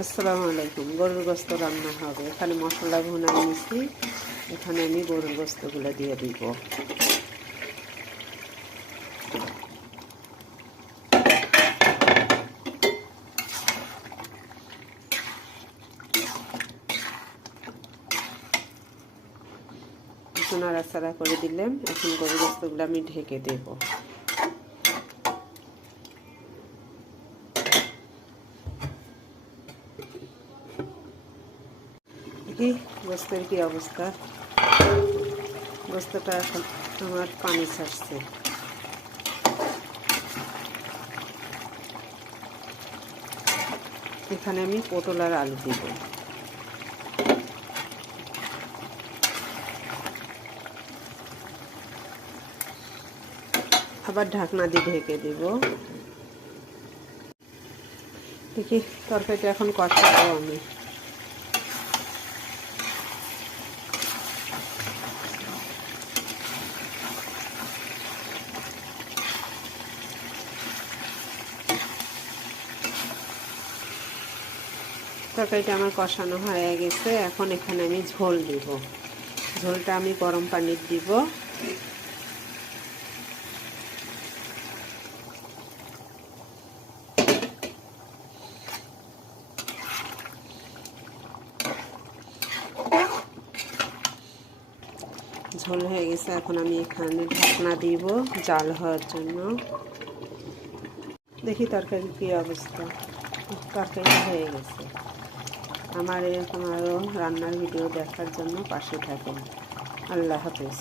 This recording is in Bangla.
আসসালামু আলাইকুম। গরুর গোস্ত রান্না হবে। এখানে মশলা ভুনাই নিয়েছি, এখানে আমি গরুর গোস্তগুলো দিয়ে দিব। একটু নাড়াচাড়া করে দিলাম। এখন গরুর গোস্তগুলো আমি ঢেকে দেব। দেখি গোস্তের কি অবস্থা। গোস্তটা এখন আমার পানি ছাড়ছে। এখানে আমি পটল আর আলু দিব। আবার ঢাকনা দিয়ে ঢেকে দেব। দেখি তরকারিটা এখন কষাবো আমি। তরকারিটা আমার কষানো হয়ে গেছে। এখন এখানে আমি ঝোল দিব। ঝোলটা আমি গরম পানি দিব। ঝোল হয়ে গেছে। এখন আমি এখানে ঢাকনা দিব জাল হওয়ার জন্য। দেখি তরকারির কী অবস্থা। তরকারি হয়ে গেছে। আমার এরকম আরও রান্নার ভিডিও দেখার জন্য পাশে থাকুন। আল্লাহ হাফেজ।